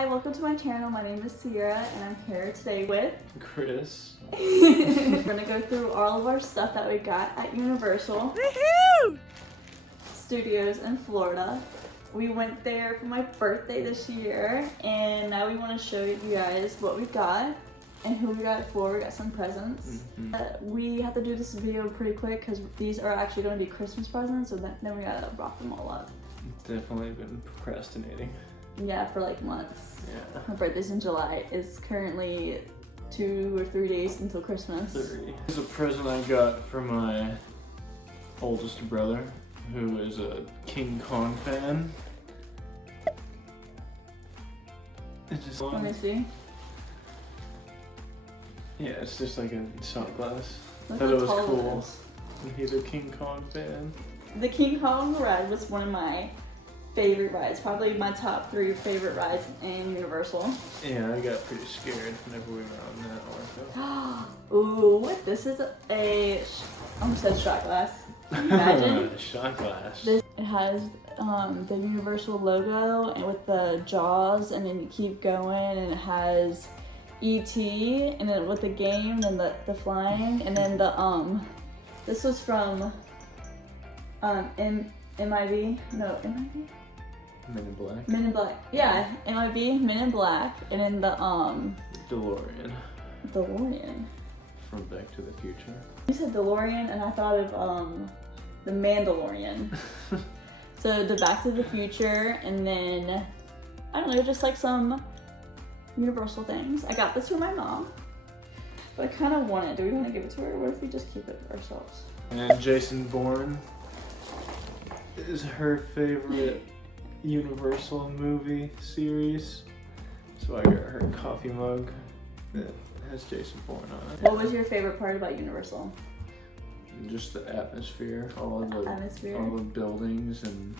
Hi, welcome to my channel. My name is Sierra and I'm here today with Chris. We're gonna go through all of our stuff that we got at Universal Studios in Florida. We went there for my birthday this year and now we want to show you guys what we got and who we got it for. We got some presents. We have to do this video pretty quick because these are actually going to be Christmas presents, so then we gotta wrap them all up. Definitely been procrastinating. Yeah, for like months. Yeah. My birthday's in July. It's currently 2 or 3 days until Christmas. 30. This is a present I got for my oldest brother, who is a King Kong fan. It's just Let me see. Yeah, it's just like a shot glass. Look Thought how it was tall cool. it is. He's a King Kong fan. The King Kong ride was one of my favorite rides. Probably my top 3 favorite rides in Universal. Yeah, I got pretty scared whenever we were on that also. Ooh, this is I almost said shot glass. Can you imagine? Shot glass. It has the Universal logo and with the jaws, and then you keep going, and it has E.T. and then with the game and the flying, and then the this was from MIB? No, MIB? Men in Black. Men in Black. Yeah, MIB, Men in Black, and then the DeLorean. DeLorean. From Back to the Future. You said DeLorean, and I thought of the Mandalorian. So the Back to the Future, and then I don't know, just like some Universal things. I got this for my mom, but I kind of want it. Do we want to give it to her, or what if we just keep it ourselves? And Jason Bourne is her favorite Universal movie series. So I got her a coffee mug that has Jason Bourne on it. What was your favorite part about Universal? Just the atmosphere, all of the Atmosphere. all the buildings and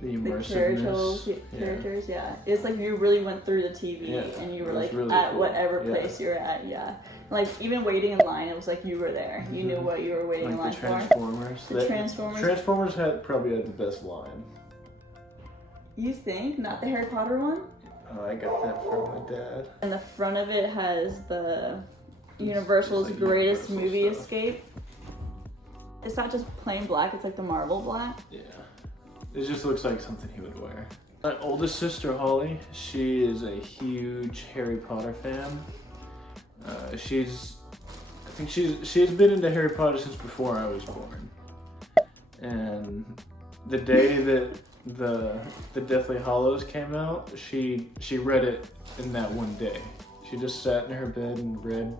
the The immersiveness. characters, yeah. It's like you really went through the TV and you were it was like really at cool. whatever Yeah. place you were at, yeah. Like even waiting in line, it was like you were there. You knew what you were waiting in line Like the for. Transformers. The Transformers. Transformers probably had the best line. You think? Not the Harry Potter one? Oh, I got that from my dad. And the front of it has the Universal's It's like greatest Universal movie stuff. escape. It's not just plain black, it's like the Marvel black. Yeah. It just looks like something he would wear. My oldest sister, Holly, she is a huge Harry Potter fan. I think she's been into Harry Potter since before I was born. And the day that the Deathly Hallows came out, she read it in that one day. She just sat in her bed and read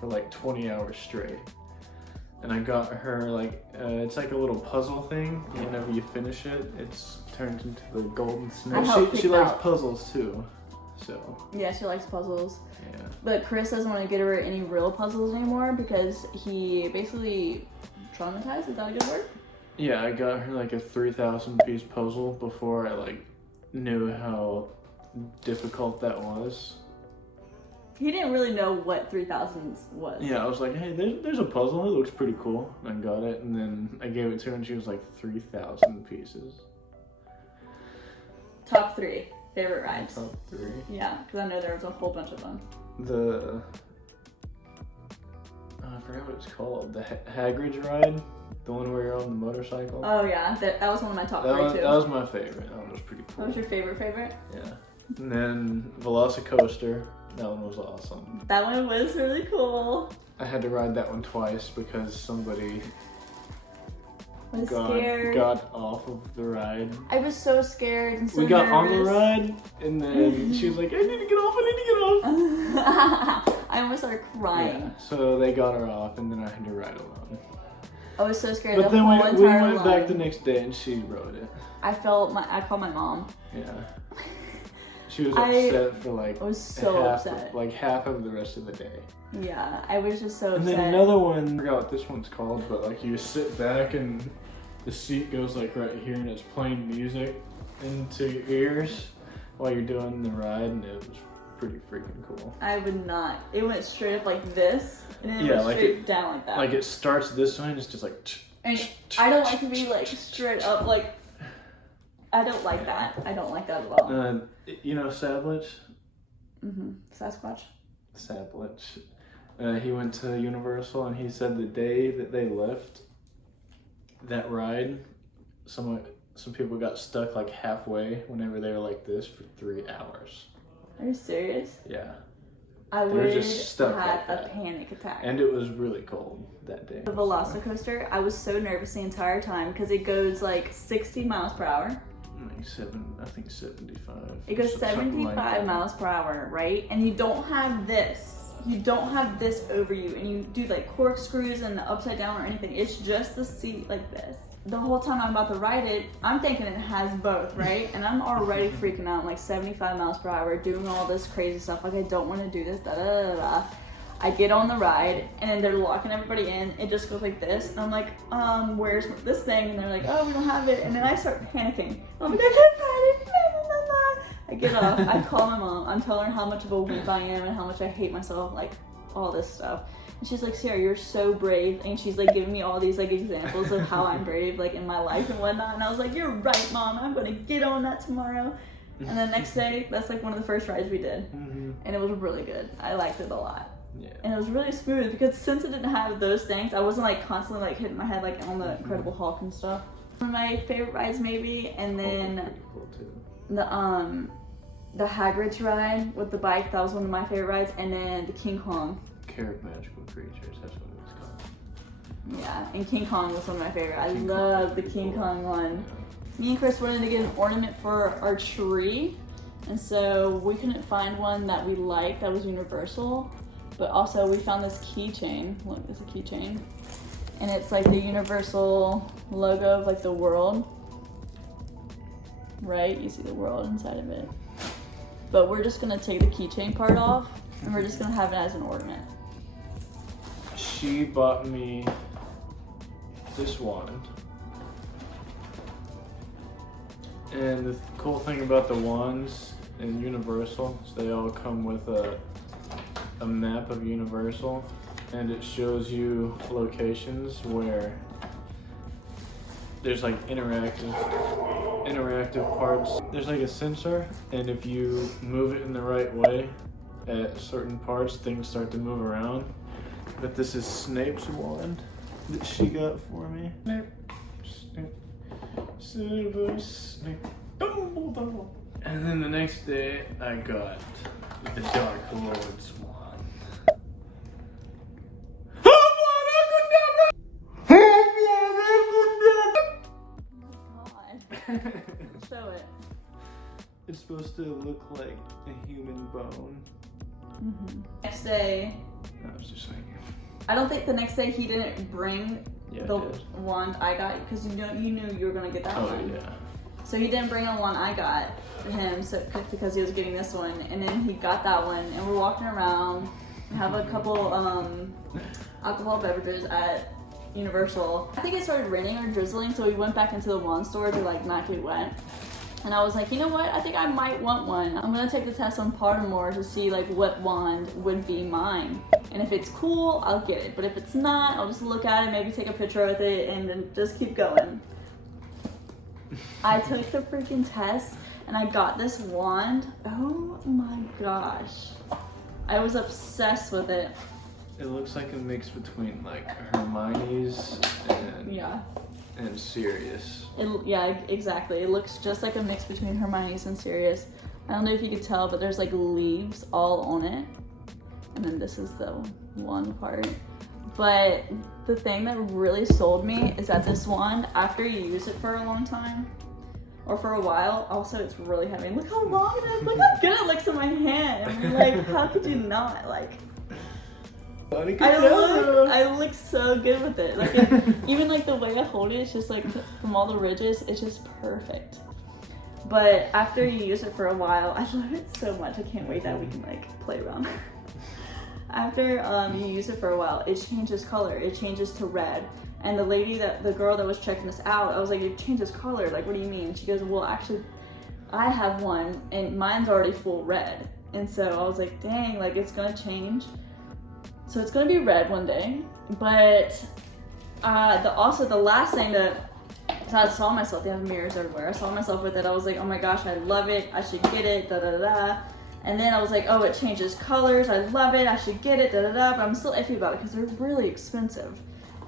for like 20 hours straight. And I got her it's like a little puzzle thing. Whenever you finish it, it's turned into the golden I snake. helped She pick likes out. puzzles too, so Yeah, she likes puzzles. yeah. But Chris doesn't want to get her any real puzzles anymore because he basically traumatized. Is that a good word? Yeah, I got her like a 3,000 piece puzzle before I knew how difficult that was. He didn't really know what 3000s was. Yeah, I was like, hey, there's a puzzle. It looks pretty cool. And I got it, and then I gave it to her, and she was like 3,000 pieces. Top 3 favorite rides. Top 3. Yeah, because I know there was a whole bunch of them. I forgot what it's called. The Hagrid's ride, the one where you're on the motorcycle. Oh yeah, that was one of my top 3 too. That was my favorite. That one was pretty cool. What was your favorite? Yeah. And then Velocicoaster. That one was awesome. That one was really cool. I had to ride that one twice because somebody I was scared. got off of the ride. I was so scared and so We got on the nervous. ride, and then she was like, I need to get off. I almost started crying. Yeah, so they got her off, and then I had to ride alone. I was so scared. But the then whole we entire went back line. the next day, and she rode it. I called my mom. Yeah. She was upset for I was so half, upset. half of the rest of the day. Yeah, I was just so And upset. then another one, I forgot what this one's called, but you sit back and the seat goes right here, and it's playing music into your ears while you're doing the ride, and it was pretty freaking cool. I would not. It went straight up like this, and then it Yeah, went straight down like that. It starts this way, and it's just like. And I don't like to be straight up I don't like that. I don't like that at all. You know Sablich? Sasquatch. Sablich. He went to Universal, and he said the day that they left that ride, some people got stuck like halfway whenever they were like this for 3 hours. Are you serious? Yeah. I They were would just stuck have like a that. panic attack. And it was really cold that day. The Velocicoaster, I was so nervous the entire time because it goes like 60 miles per hour. I think 75. It goes Something like 75 that. miles per hour, right? And you don't have this. You don't have this over you, and you do like corkscrews and the upside down or anything. It's just the seat like this. The whole time I'm about to ride it, I'm thinking it has both, right? And I'm already freaking out, like 75 miles per hour, doing all this crazy stuff. Like, I don't want to do this, da da da da. I get on the ride, and then they're locking everybody in. It just goes like this, and I'm like, where's this thing? And they're like, oh, we don't have it. And then I start panicking. I'm like, I can't find it. I get off. I call my mom. I'm telling her how much of a weep I am and how much I hate myself, like all this stuff. And she's like, Sierra, you're so brave. And she's like giving me all these like examples of how I'm brave, like in my life and whatnot. And I was like, you're right, Mom. I'm gonna get on that tomorrow. And the next day, that's like one of the first rides we did, and it was really good. I liked it a lot. Yeah. And it was really smooth because since it didn't have those things, I wasn't like constantly like hitting my head like on the Incredible Hulk and stuff. One of my favorite rides maybe, and then Pretty cool too. the Hagrid's ride with the bike, that was one of my favorite rides, and then the King Kong. Carrot Magical Creatures, that's what it was called. Yeah, and King Kong was one of my favorite. I love the King Kong one. Me and Chris wanted to get an ornament for our tree, and so we couldn't find one that we liked that was universal, but also we found this keychain. Look, it's a keychain, and it's like the universal logo of like the world, right? You see the world inside of it. But we're just gonna take the keychain part off, and we're just gonna have it as an ornament. She bought me this wand. And the cool thing about the wands in Universal is they all come with a map of Universal, and it shows you locations where there's like interactive parts. There's like a sensor, and if you move it in the right way at certain parts, things start to move around. But this is Snape's wand that she got for me. Snape, Severus Snape, Dumbledore. And then the next day, I got the Dark Lord's wand. Show it. It's supposed to look like a human bone. Next day, I was just like, I don't think the next day he didn't bring yeah, the it did. wand I got because you knew you were gonna get that Oh one. yeah. So he didn't bring the one I got for him, so because he was getting this one, and then he got that one, and we're walking around, have a couple alcohol beverages at Universal. I think it started raining or drizzling, so we went back into the wand store to like not get wet. And I was like, you know what? I think I might want one. I'm gonna take the test on Pottermore to see like what wand would be mine. And if it's cool, I'll get it. But if it's not, I'll just look at it, maybe take a picture with it, and then just keep going. I took the freaking test, and I got this wand. Oh my gosh. I was obsessed with it. It looks like a mix between like Hermione's and Sirius. Yeah, exactly. It looks just like a mix between Hermione's and Sirius. I don't know if you could tell, but there's like leaves all on it. And then this is the one part. But the thing that really sold me is that this wand, after you use it for a long time, or for a while, also it's really heavy. Look how long it is. Look how good it looks in my hand. I mean, like, how could you not? Like, I look so good with it. Like, even like the way I hold it, it's just like from all the ridges, it's just perfect. But after you use it for a while, I love it so much. I can't wait that we can like play around. After you use it for a while, it changes color. It changes to red. And the girl that was checking us out, I was like, it changes color. Like, what do you mean? And she goes, well, actually, I have one, and mine's already full red. And so I was like, dang, like it's gonna change. So it's gonna be red one day. But the last thing that So I saw myself, they have mirrors everywhere. I saw myself with it. I was like, oh my gosh, I love it. I should get it, da da da da. And then I was like, oh, it changes colors. I love it. I should get it, da da da. But I'm still iffy about it because they're really expensive.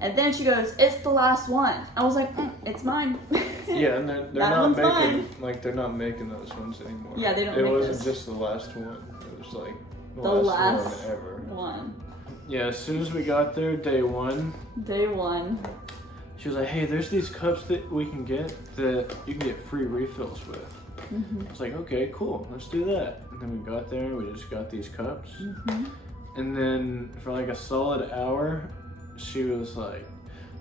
And then she goes, it's the last one. I was like, it's mine. Yeah, and they're not making, like, they're not making those ones anymore. Yeah, they don't It make wasn't those. just the last one. It was like The last one ever. one. Yeah, as soon as we got there, day one, she was like, hey, there's these cups that we can get that you can get free refills with. Mm-hmm. I was like, okay, cool, let's do that. And then we got there, we just got these cups. Mm-hmm. And then for like a solid hour, she was like,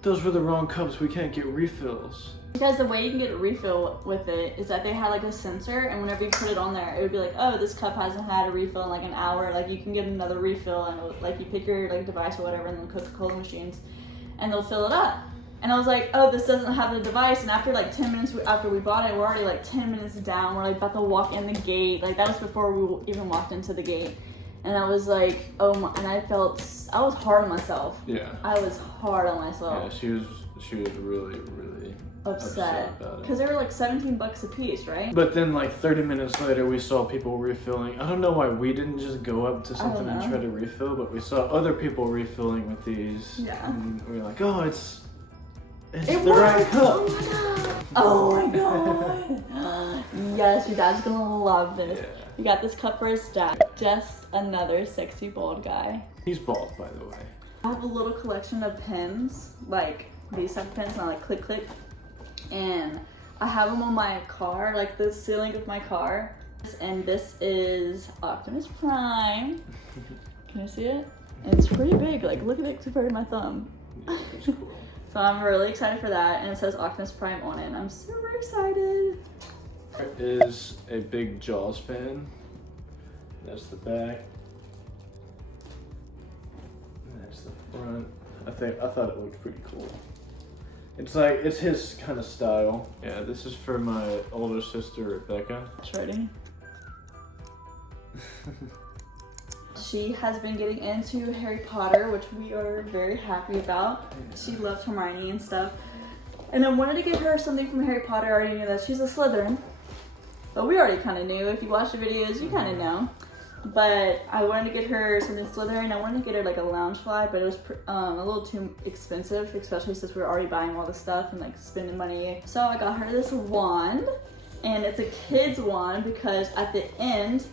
those were the wrong cups, we can't get refills. Because the way you can get a refill with it is that they had like a sensor, and whenever you put it on there, it would be like, oh, this cup hasn't had a refill in like an hour. Like you can get another refill, and like you pick your like device or whatever, and then Coca-Cola machines, and they'll fill it up. And I was like, oh, this doesn't have the device. And after like 10 minutes after we bought it, we're already like 10 minutes down. We're like about to walk in the gate. Like that was before we even walked into the gate. And I was like, oh my, and I was hard on myself. Yeah. I was hard on myself. Yeah, she was really, really upset about it. Because they were like $17 a piece, right? But then like 30 minutes later, we saw people refilling. I don't know why we didn't just go up to something and try to refill, but we saw other people refilling with these. Yeah. And we were like, oh, it's it the worked. right cup. Oh my god. Yes, your dad's gonna love this. Yeah. You got this cup for his dad. Just another sexy bald guy. He's bald, by the way. I have a little collection of pins, like these type of pins, and I like click click. And I have them on my car, like the ceiling of my car. And this is Optimus Prime. Can you see it? And it's pretty big, like look at it compared to my thumb. Yeah, it's cool. So I'm really excited for that, and it says Optimus Prime on it, and I'm super excited. Is a big Jaws fan. That's the back. And that's the front. I thought it looked pretty cool. It's like it's his kind of style. Yeah, this is for my older sister Rebecca. Ready? She has been getting into Harry Potter, which we are very happy about. She loves Hermione and stuff. And I wanted to get her something from Harry Potter. I already knew that she's a Slytherin. But we already kind of knew. If you watch the videos, you kind of know. But I wanted to get her something Slytherin. I wanted to get her like a Loungefly, but it was a little too expensive, especially since we were already buying all the stuff and like spending money. So I got her this wand, and it's a kid's wand because at the end,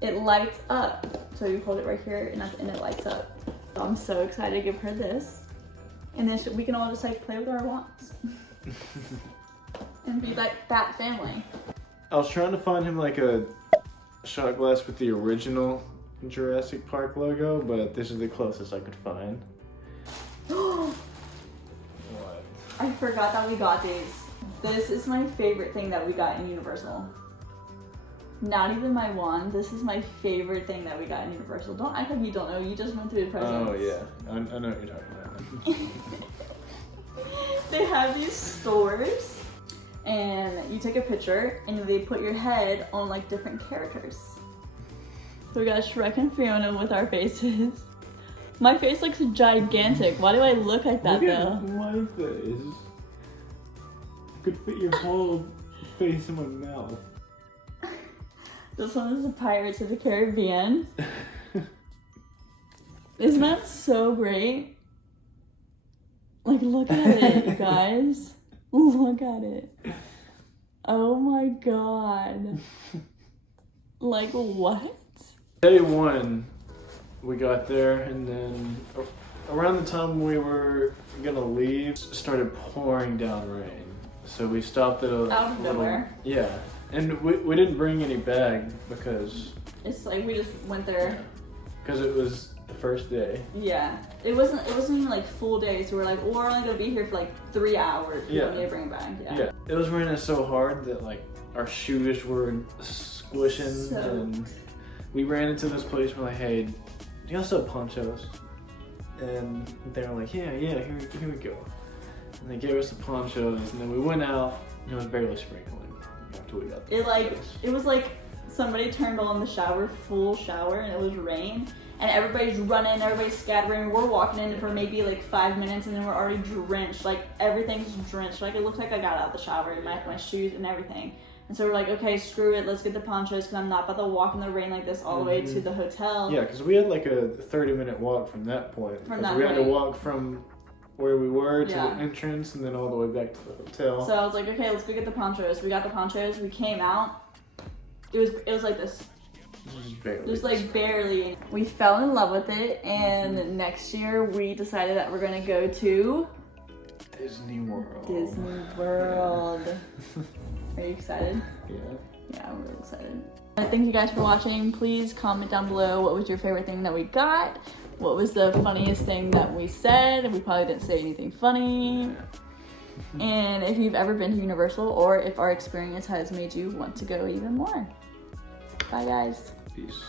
it lights up. So you hold it right here, and at the end it lights up. So I'm so excited to give her this. And then we can all just like play with our wands. And be like that family. I was trying to find him like a shot glass with the original Jurassic Park logo, but this is the closest I could find. What? I forgot that we got these. This is my favorite thing that we got in Universal. Not even my wand. This is my favorite thing that we got in Universal. Don't act like you don't know. You just went through the presents. Oh yeah, I know what you're talking about. They have these stores, and you take a picture, and they put your head on like different characters. So we got Shrek and Fiona with our faces. My face looks gigantic. Why do I look like that though? My face. I could fit your whole face in my mouth. This one is the Pirates of the Caribbean. Isn't that so great? Like, look at it, you guys. Look at it. Oh my god. Like, what? Day one, we got there, and then around the time we were gonna leave, it started pouring down rain. So we stopped at a Out of nowhere. Yeah. And we didn't bring any bag because... It's like we just went there. Because it was the first day. Yeah. It wasn't even like full day, so we're like, we're only gonna be here for like 3 hours. We don't need to bring a bag. Yeah. It was raining so hard that like our shoes were squishing, and we ran into this place. We're like, hey, do you guys sell ponchos? And they were like, yeah, here we go. And they gave us the ponchos, and then we went out, and it was barely sprinkling. After we got it was like somebody turned on the shower, full shower, and it was rain, and everybody's running, everybody's scattering. We're walking in for maybe like 5 minutes, and then we're already drenched. Like everything's drenched. Like it looked like I got out of the shower in my shoes and everything. And so we're like, okay, screw it, let's get the ponchos because I'm not about to walk in the rain like this all the way to the hotel. Yeah, because we had like a 30-minute walk from that point. From Because that we had to point. walk from where we were to Yeah. the entrance and then all the way back to the hotel. So I was like, okay, let's go get the ponchos. We got the ponchos. We came out. It was like this, Just barely. just like barely. We fell in love with it, and next year we decided that we're gonna go to Disney World. Disney World. Are you excited? Yeah. Yeah, I'm really excited. Thank you guys for watching. Please comment down below what was your favorite thing that we got. What was the funniest thing that we said? We probably didn't say anything funny. And if you've ever been to Universal or if our experience has made you want to go even more. Bye guys. Peace.